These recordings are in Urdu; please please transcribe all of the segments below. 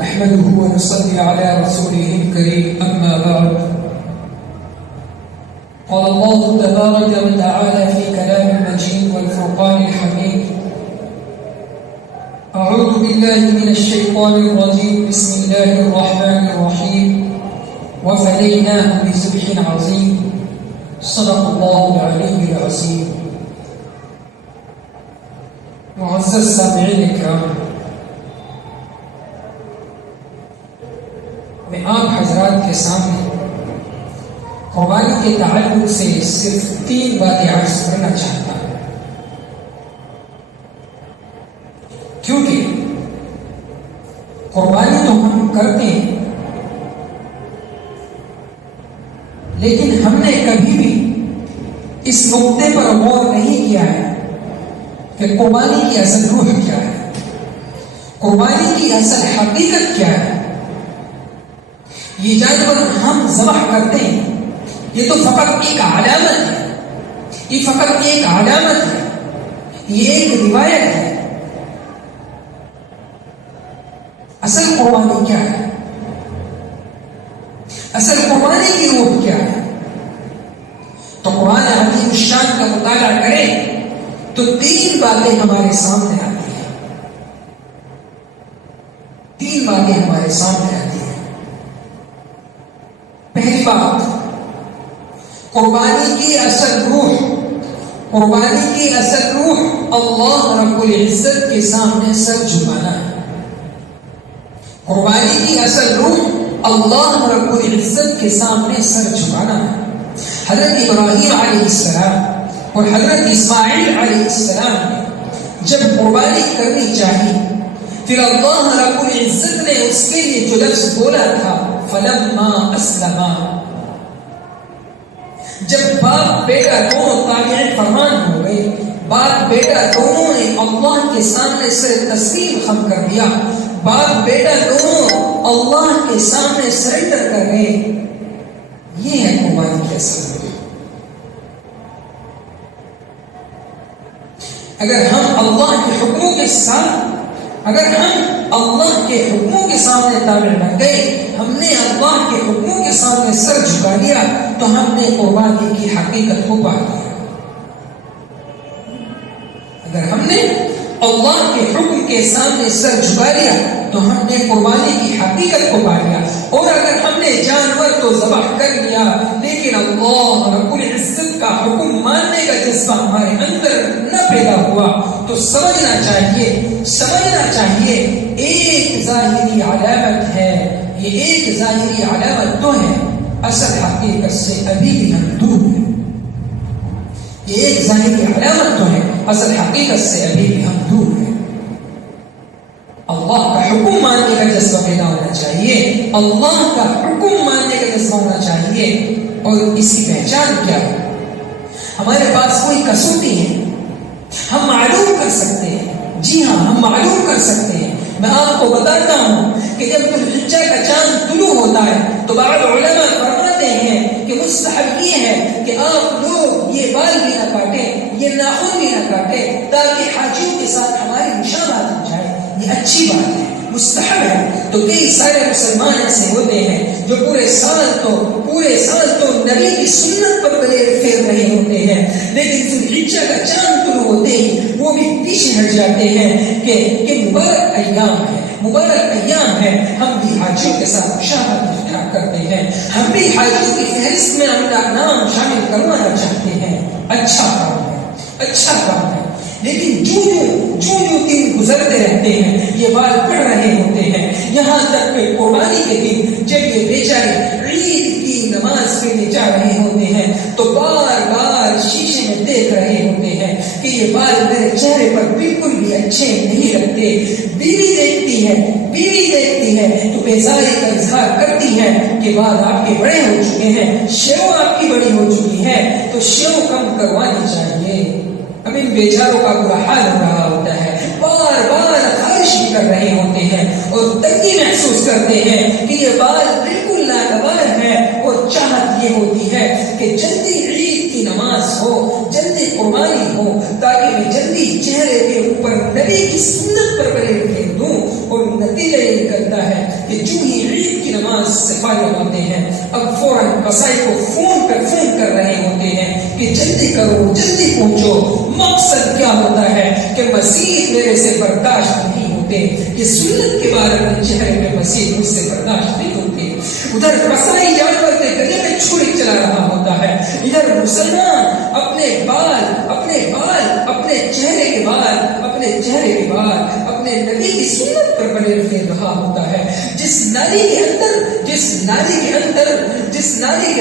نحمده ونصلي على رسوله الكريم أما بعد قال الله تبارك وتعالى في كلام المجيد والفرقان الحميد أعوذ بالله من الشيطان الرجيم بسم الله الرحمن الرحيم وفديناه بذبح عظيم صدق الله العلي العظيم. معزز سامعین اکرام، میں آپ حضرات کے سامنے قربانی کے تعلق سے صرف 3 باتیں عرض کرنا چاہتا ہوں، کیونکہ قربانی تو ہم کرتے ہیں، لیکن ہم نے کبھی بھی اس نقطے پر غور نہیں کیا ہے کہ قربانی کی اصل روح کیا ہے، قربانی کی اصل حقیقت کیا ہے۔ یہ جانور ہم ذبح کرتے ہیں، یہ تو فقط ایک علامت ہے، یہ فقط ایک علامت ہے، یہ ایک روایت ہے۔ اصل قربانی کیا ہے؟ اصل قربانی کی روح کیا ہے؟ تو قرآن عظیم الشان کا مطالعہ کریں تو 3 باتیں ہمارے سامنے آتی ہیں، 3 باتیں ہمارے سامنے آتی ہیں۔ پہلی بات، قربانی کی اصل روح، قربانی کی اصل روح اللہ رب العزت کے سامنے سر جھکانا ہے۔ قربانی کی اصل روح اللہ رب العزت کے سامنے سر جھکانا ہے۔ حضرت ابراہیم علیہ السلام اور حضرت اسماعیل علیہ السلام نے جب قربانی کرنی چاہی، پھر اللہ رب العزت نے اس کے لیے جو لفظ بولا تھا فلما اسلما، جب باپ بیٹا دونوں تابع فرمان ہو گئے، باپ بیٹا دونوں نے اللہ کے سامنے سر تسلیم خم کر دیا، باپ بیٹا دونوں اللہ کے سامنے سرنڈر کر گئے، یہ ہے قربانی کی اصل۔ اگر ہم اللہ کے حکموں کے ساتھ، اگر ہم اللہ کے حکموں کے سامنے تابع بن گئے، ہم نے اللہ کے حکموں کے سامنے سر جھکا دیا، تو ہم نے قربانی کی حقیقت کو پا لیا۔ اگر ہم نے اللہ کے حکم کے سامنے سر جھکا لیا تو ہم نے قربانی کی حقیقت کو پا لیا۔ اور اگر ہم نے جانور تو ذبح کر لیا لیکن اللہ رب العزت کا حکم ماننے کا جذبہ ہمارے اندر نہ پیدا ہوا تو سمجھنا چاہیے ایک ظاہری علامت ہے، یہ ایک ظاہری علامت تو ہے، اصل حقیقت سے ابھی بھی ہم دور ہیں۔ یہ ایک ظاہری علامت تو ہے، اصل حقیقت سے ابھی بھی ہم دور ہیں۔ اللہ کا حکم ماننے کا جذبہ پیدا ہونا چاہیے، اللہ کا حکم ماننے کا جذبہ ہونا چاہیے۔ اور اس کی پہچان کیا ہے؟ ہمارے پاس کوئی کسوٹی ہے، ہم معلوم کر سکتے ہیں، جی ہاں ہم معلوم کر سکتے ہیں۔ میں آپ کو بتاتا ہوں کہ جب ذوالحجہ کا چاند طلوع ہوتا ہے تو بعض علماء فرماتے ہیں کہ مستحب یہ ہے کہ آپ لوگ یہ بال بھی نہ کاٹیں، یہ ناخن بھی نہ کاٹیں، تاکہ حاجیوں کے ساتھ ہماری نشانات ہو جائے۔ یہ اچھی بات ہے، مستحب ہے۔ تو کئی سارے مسلمان ایسے ہوتے ہیں جو پورے سال تو نبی کی سنت پر پیر پھیر رہے ہوتے ہیں، لیکن ذوالحجہ کا چاند طلوع ہوتے ہی وہ بھی پیچھے ہٹ جاتے ہیں کہ مبارک ایام ہے، ہم بھی حاجیوں کے ساتھ مشاہدہ اختیار کرتے ہیں، ہم بھی حاجیوں کی فہرست میں اپنا نام شامل کروانا چاہتے ہیں۔ اچھا کام ہے، لیکن جو دن گزرتے رہتے ہیں یہ بال پڑ رہے ہوتے ہیں، یہاں تک کہ قربانی کے دن جب یہ بیچارے عید کی نماز پڑھنے جا رہے ہوتے ہیں تو بار بار شیشے میں دیکھ رہے ہوتے ہیں کہ یہ بال میرے چہرے پر بالکل بھی اچھے نہیں لگتے۔ بیوی دیکھتی ہے تو بیزاری کا اظہار کرتی ہے کہ بال آپ کے بڑے ہو چکے ہیں، شیو آپ کی بڑی ہو چکی ہے، تو شیو کم کروانی چاہیے۔ اب ان بیچاروں کا برا حال ہو رہا ہوتا ہے، بار بار خواہش بھی کر رہے ہوتے ہیں اور تنگی محسوس کرتے ہیں کہ یہ بال بالکل ناگوار ہے، اور چاہت یہ ہوتی ہے کہ جلدی عید کی نماز ہو، جلدی قربانی ہو، تاکہ میں جلدی چہرے کے اوپر نبی کی سنت پر پریڈ پھیر دوں۔ اور نتیجہ یہ نکلتا ہے کہ جو ہی عید کی نماز سے فارغ ہوتے ہیں اب فوراً قصائی کو فون کر رہے ہوتے ہیں کہ جلدی کرو، جلدی پہنچو۔ مقصد کیا ہوتا ہے کہ مزید میرے سے برداشت نہیں ہوتے، کہ سنت کے بارے میں چہرے میں مزید مجھ سے برداشت نہیں ہوتے۔ ادھر قصائی جانور کے گلے میں چھری چلا رہا ہوتا ہے، ادھر مسلمان اپنے چہرے کے بال اپنے نبی کی سنت پر بنے پھیر رہا ہوتا ہے۔ جس نالی کے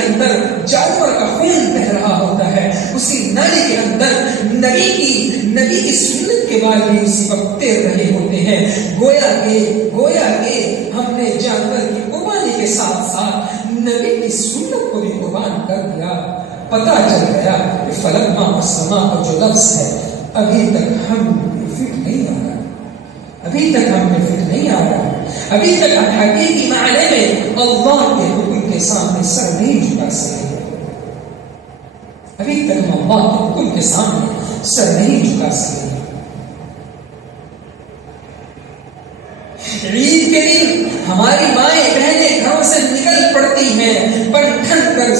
اندر جانور کا خون بہ رہا ہوتا ہے، اسی نالی کے اندر نبی کی سنت کے بال بھی اسی وقت تیر رہے ہوتے ہیں۔ گویا کہ ہم نے جانور کی قربانی کے ساتھ ساتھ نبی کی سنت کو بھی قربان کر دیا۔ پتہ چل گیا کہ فلما اسلما کا جو لفظ ہے ابھی تک ہم فکر نہیں آ رہا، ابھی تک ہم حقیقی معنی میں اللہ کے حکم کے سامنے سر نہیں جھکا سکے، ابھی تک ہم اللہ کے حکم کے سامنے سر نہیں جھکا سکے۔ عید کے دن ہماری مائیں بہنیں گھروں سے نکل پڑتی ہیں، پر ٹھن کر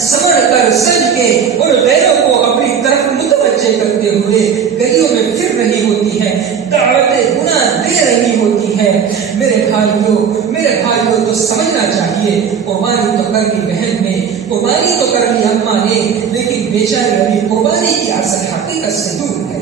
سمر کر سج کے اور غیروں کو اپنی طرف متوجہ کرتے ہوئے گلیوں میں پھر رہی ہوتی ہے، دعوت گناہ دے رہی ہوتی ہے۔ میرے بھائیوں تو سمجھنا چاہیے، قربانی تو کر لی بہن نے، قربانی تو کر لی اماں نے، لیکن بیچاری ابھی قربانی کی اصل حقیقت سے دور ہے۔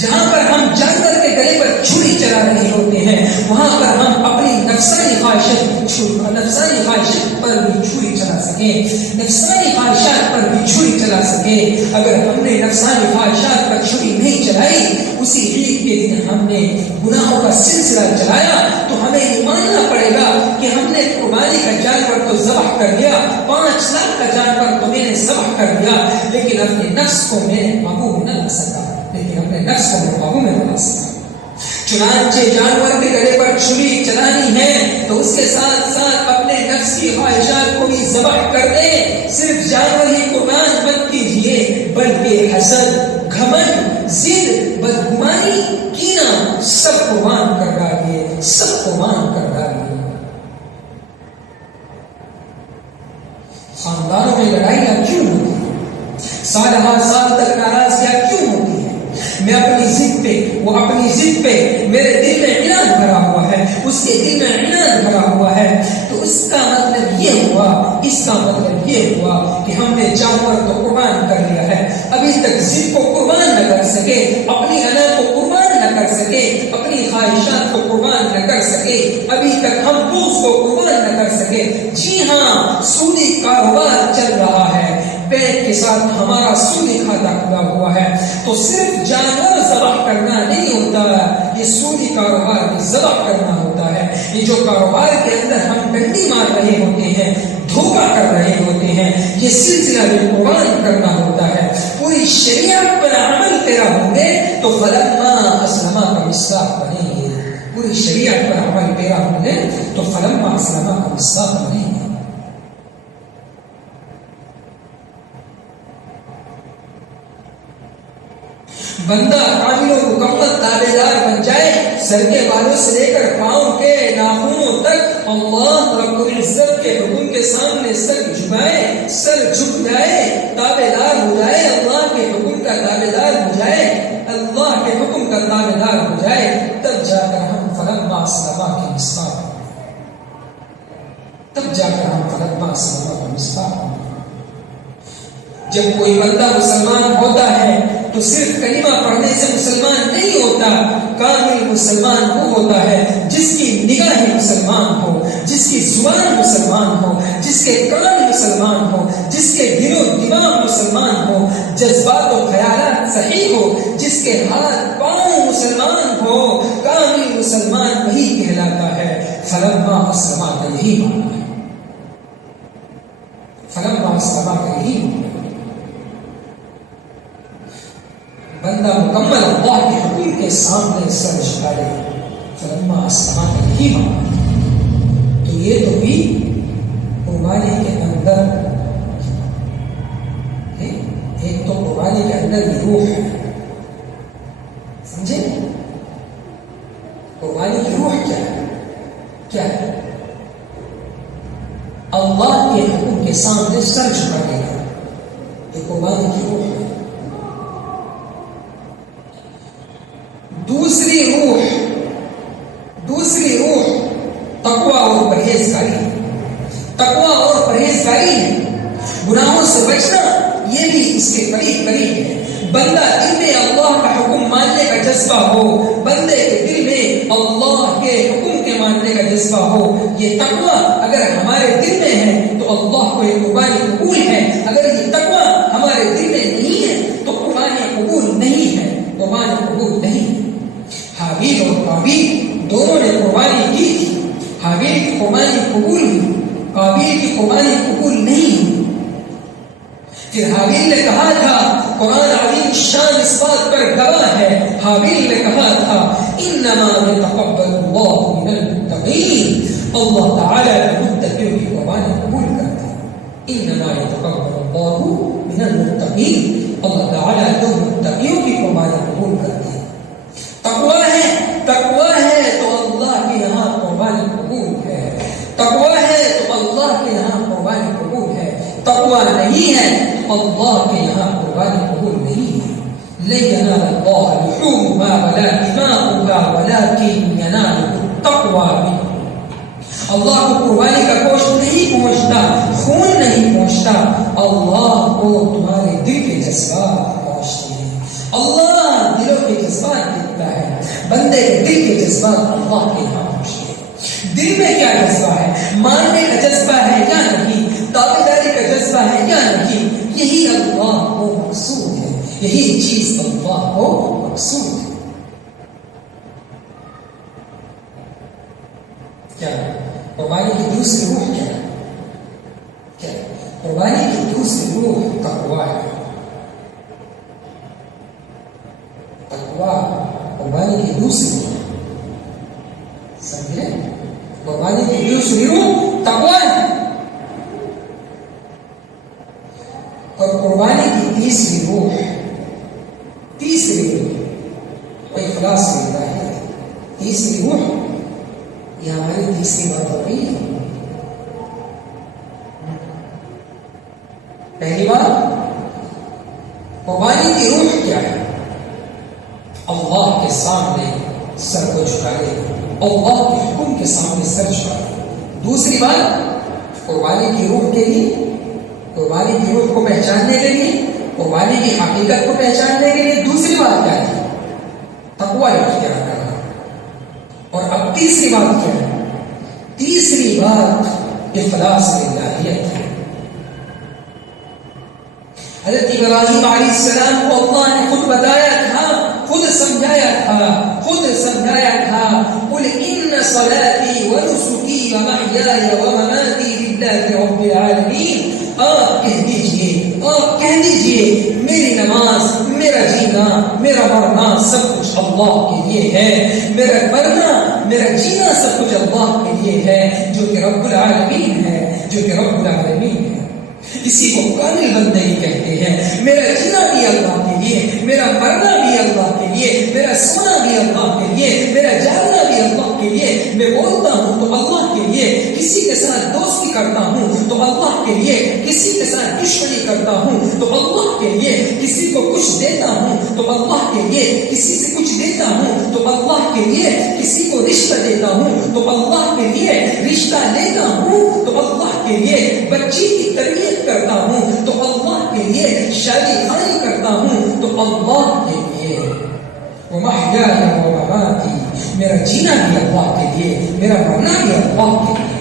جہاں پر ہم جانور کے گلے پر چھری چلا رہے ہوتے ہیں، وہاں پر ہم اپنی نفسانی خواہشات پر بھی چھری چلا سکیں۔ اگر ہم نے نفسانی خواہشات پر چھری نہیں چلائی، اسی عید کے دن ہم نے گناہوں کا سلسلہ چلایا، تو ہمیں یہ ماننا پڑے گا کہ ہم نے قربانی کا جانور تو ذبح کر دیا، 5 لاکھ کا جانور تو میں نے ذبح کر دیا، لیکن اپنے نفس کو میں قابو میں نہ لا سکا، چنانچہ جانور کے گلے پر چھری چلانی ہے تو اس کے ساتھ ساتھ اپنے نفس کی خواہشات کو بھی ذبح کر دیں۔ صرف جانور ہی قربان مت کیجیے، بلکہ حسد، گھمنڈ، ضد، بدگمانی، کینہ سب قربان کر ڈالیے۔ خاندانوں میں لڑائیاں کیوں ہوتی ہیں؟ سال ہر سال تک ناراضگیاں کیوں ہوتی ہیں؟ میں اپنی ضد پہ میرے دل میں عناد بھرا ہوا ہے، اس کے دل میں عناد بھرا ہوا ہے، تو اس کا مطلب یہ ہوا کہ ہم نے جانور کو قربان کر لیا ہے، ابھی تک ضد کو قربان نہ کر سکے، اپنی انا کو قربان نہ کر سکے، اپنی خواہشات کو قربان نہ کر سکے، ابھی تک ہم بغض کو قربان نہ کر سکے۔ جی ہاں، سودی کاروبار چل رہا ہے، بینک کے ساتھ ہمارا سودی کھاتا کھلا ہوا ہے، تو صرف جانور ذبح کرنا نہیں ہوتا، یہ سودی کاروبار بھی ذبح کرنا ہوتا ہے۔ یہ جو کاروبار کے اندر ہم ڈنڈی مار رہے ہوتے ہیں، دھوکہ کر رہے ہوتے ہیں، یہ سلسلہ بھی قربان کرنا ہوتا ہے۔ پوری شریعت پر عمل تیرا ہوں گے تو فلما اسلما کا مصداق بنیں گے، پوری شریعت پر عمل تیرا ہوں گے تو فلما اسلما کا مصداق بنیں گے۔ بندہ کامل و مکمل تابعدار بن جائے، سر کے بالوں سے لے کر پاؤں کے ناخنوں تک اللہ رب العزت کے حکم کے سامنے سر جھک جائے، تابعدار ہو جائے، اللہ کے حکم کا تابعدار ہو جائے، اللہ کے حکم کا تابعدار ہو جائے، تب جا کر ہم فلما اسلما کے مصداق، جب کوئی بندہ مسلمان ہوتا ہے تو صرف کلمہ پڑھنے سے مسلمان نہیں ہوتا، کامل مسلمان وہ ہوتا ہے جس کی نگاہ مسلمان ہو، جس کی زبان مسلمان ہو، جس کے کان مسلمان ہو، جس کے دل و دماغ مسلمان ہو، جذبات و خیالات صحیح ہو، جس کے ہاتھ پاؤں مسلمان ہو۔ کامل مسلمان وہی کہلاتا ہے۔ فلما اسلما کا یہی معنی ہے، فلما اسلما کا یہی معنی ہے۔ بندہ مکمل اللہ کے حکم کے سامنے سر جھکائے، فلما اسلما کا یہی معنی۔ تو یہ تو بھی قربانی کے اندر، ایک تو قربانی کے اندر یہ روح ہے، سمجھے؟ قربانی کی روح کیا ہے؟ کیا ہے؟ اللہ کے حکم کے سامنے سر جھکا دینا، یہ قربانی کی روح ہے۔ دوسری روح تقویٰ اور پرہیزگاری ہے۔ تقویٰ اور پرہیزگاری ہے، گناہوں سے بچنا، یہ بھی اس کے قریب ہے۔ بندہ دل میں اللہ کا حکم ماننے کا جذبہ ہو، بندے کے دل میں اللہ کے حکم کے ماننے کا جذبہ ہو، یہ تقویٰ اگر ہمارے دل میں ہے تو اللہ کو یہ قربانی قبول ہے۔ اگر یہ تقویٰ ہمارے دل میں نہیں ہے تو قربانی قبول نہیں ہے، قربانی قبول نہیں ہے۔ حابیل اور قابیل دونوں نے قربانی کی تھی، حابیل کی قربانی قبول ہوئی، قابیل کی قربانی قبول نہیں ہوئی۔ پھر حابیل نے کہا تھا، قرآن عظیم شان اس بات پر گواہ ہے، حابیل نے کہا تھا انما يتقبل اللہ من المتقین، اللہ تعالیٰ متقیوں کی قربانی قبول کرتا ہے۔ انما يتقبل اللہ من المتقین، اللہ تعالیٰ متقیوں کی قربانی قبول کرتا ہے۔ تقویٰ ہے تو اللہ کے یہاں قربانی قبول ہے، تقویٰ ہے تو اللہ کے یہاں قربانی قبول ہے، تقویٰ نہیں ہے تو اللہ کے یہاں قربانی قبول نہیں ہے۔ لن ينال الله لحومها ولا دماؤها ولكن يناله التقوى منكم، اللہ کو قربانی کا گوشت نہیں پہنچتا، خون نہیں پہنچتا، اللہ کو تمہارے دل کے جذبات پہنچتے ہیں۔ اللہ دلوں کے جذبات دیکھتا ہے، بندے کے دل کے جذبات اللہ کے یہاں پہنچتے ہیں۔ دل میں کیا جذبہ ہے؟ ماننے کا جذبہ ہے یا نہیں؟ تابعداری کا جذبہ ہے یا نہیں؟ یہی اللہ کو مقصود ہے، یہی چیز اللہ کو مقصود ہے۔ کیا قربانی کی دوسری روح کیا ہے؟ کیا قربانی کی دوسری روح تقویٰ ہے۔ تقویٰ قربانی کی دوسری روح، سمجھے؟ قربانی کی دوسری روح تقویٰ ہے، اور قربانی کی تیسری روح اخلاص ملتا ہے۔ تیسری روح یہ ہماری تیسری بات ہو گئی ہے۔ پہلی بات قربانی کی روح کیا ہے؟ اللہ کے سامنے سر کو جھکائے، اللہ کے حکم کے سامنے سر جھکائے۔ دوسری بات قربانی کی روح کے لیے، قربانی کی روح کو پہچاننے کے لیے، قربانی کی حقیقت کو پہچاننے کے لیے دوسری بات کیا ہے؟ تقویٰ اختیار کرنا۔ اور اب تیسری بات کیا ہے؟ تیسری بات اخلاص للہیت ہے۔ حضرت ابراہیم علیہ السلام کو اللہ نے خود بتایا تھا، خود سمجھایا تھا، قل ان صلاتی ونسکی ومحیای ومماتی للہ رب العالمین۔ آپ کہہ دیجئے میری نماز، میرا جینا، میرا مرنا سب کچھ اللہ کے لیے ہے، میرا مرنا، میرا جینا سب کچھ اللہ کے لیے ہے، جو کہ رب العالمین ہے، اسی کو کامل بندگی کہتے ہیں۔ میرا جینا بھی اللہ کے لیے، میرا مرنا بھی اللہ کے لیے، میرا سونا بھی اللہ کے لیے، میرا جاگنا بھی اللہ کے لیے۔ میں بولتا ہوں تو اللہ کے لیے، کسی کے ساتھ دوستی کرتا ہوں تو اللہ کے لیے، کسی کے ساتھ دشمنی کرتا ہوں تو اللہ کے لیے، کسی کو کچھ دیتا ہوں تو اللہ کے لیے، کسی سے کچھ دیتا ہوں تو اللہ کے لیے، کسی کو رشتہ دیتا ہوں تو اللہ کے لیے، رشتہ لیتا ہوں تو اللہ کے لیے، بچی کی تربیت کرتا ہوں تو اللہ کے لیے، شادی خانی کرتا ہوں تو اللہ کے لیے۔ ومحیای ومماتی، میرا جینا بھی اللہ کے لیے، میرا مرنا بھی اللہ کے لیے۔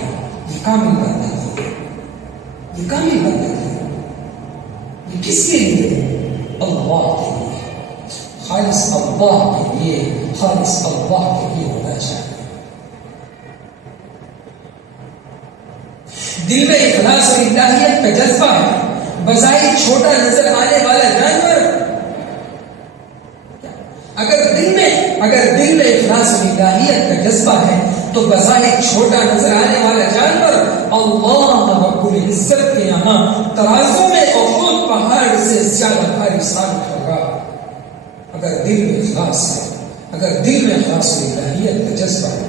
یہ کامل بندگی ہے، یہ کامل بندگی ہے۔ یہ کس کے لیے؟ اللہ کے لیے، خالص اللہ کے لیے، خالص اللہ کے لیے ہونا چاہیے۔ دل میں اخلاص اور الہیت کا جذبہ ہے۔ بظاہر چھوٹا نظر آنے والا جانور اگر دل میں اخلاص اور الہیت کا جذبہ ہے تو بظاہر چھوٹا نظر آنے والا جانور اللہ رب العزت کے یہاں ترازو میں احد پہاڑ سے زیادہ بھاری ثابت ہوگا۔ اگر دل میں اخلاص ہے، اگر دل میں اخلاص اور الہیت کا جذبہ ہے،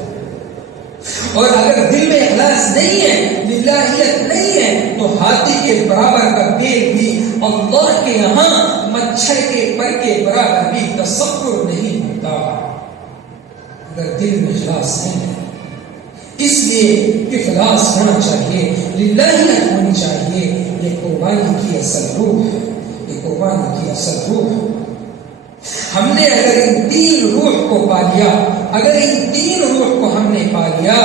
اور اگر دل میں اخلاص نہیں ہے، للہیت نہیں ہے، تو ہاتھی کے برابر کا تیل بھی اللہ کے یہاں مچھر کے پر کے برابر بھی تصور نہیں ہوتا اگر دل میں اخلاص نہیں ہے۔ اس لیے اخلاص ہونا چاہیے، للہیت ہونی چاہیے۔ یہ قربانی کی اصل روح ہے، یہ قربانی کی اصل روح ہے۔ ہم نے اگر ان تین روح کو پا لیا، اگر ان تین روح کو ہم نے پا لیا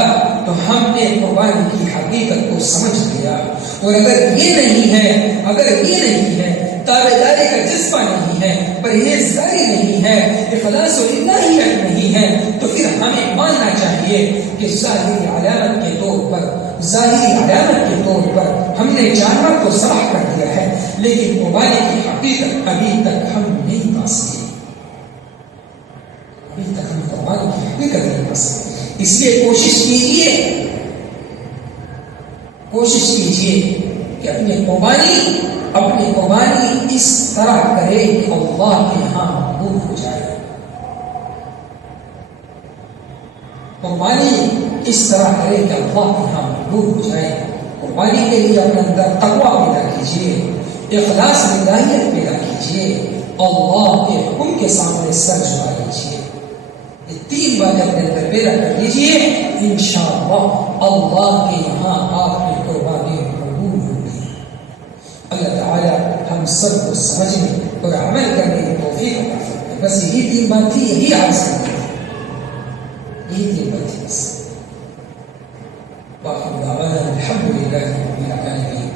تو ہم نے قربانی کی حقیقت کو سمجھ لیا۔ اور اگر یہ نہیں ہے، اگر یہ نہیں ہے، تابعداری کا جذبہ نہیں ہے، پرہیزگاری نہیں ہے، اخلاص و للہیت نہیں ہے، تو پھر ہمیں ماننا چاہیے کہ ظاہری علامت کے طور پر ہم نے جانور کو ذبح کر دیا ہے، لیکن قربانی کی حقیقت ابھی تک ہم نہیں پا سکے، ابھی تک ہم قربانی کی حقیقت نہیں پا سکے۔ اس لیے کوشش کیجیے کہ اپنی قربانی اس طرح کرے کہ اللہ کے یہاں مقبول ہو جائے۔ قربانی اس طرح کرے کہ اللہ کے یہاں مقبول ہو جائے۔ قربانی کے لیے اپنے اندر تقویٰ پیدا کیجیے، اخلاص للہیت پیدا کیجیے، اللہ کے حکم کے سامنے سر جھکا لیجیے۔ یہ تین باتیں اپنے اندر پیدا کر لیجیے، انشاءاللہ اللہ کے یہاں آپ کی قربانی قبول ہوگی۔ اللہ تعالی ہم سب کو سمجھنے اور عمل کرنے کی توفیق عطا فرمائے۔ بس یہی تین بات تھی، یہی عرض کرنی تھی، یہی تین بات تھی بس۔ باقی دعوانا الحمدللہ رب العالمین۔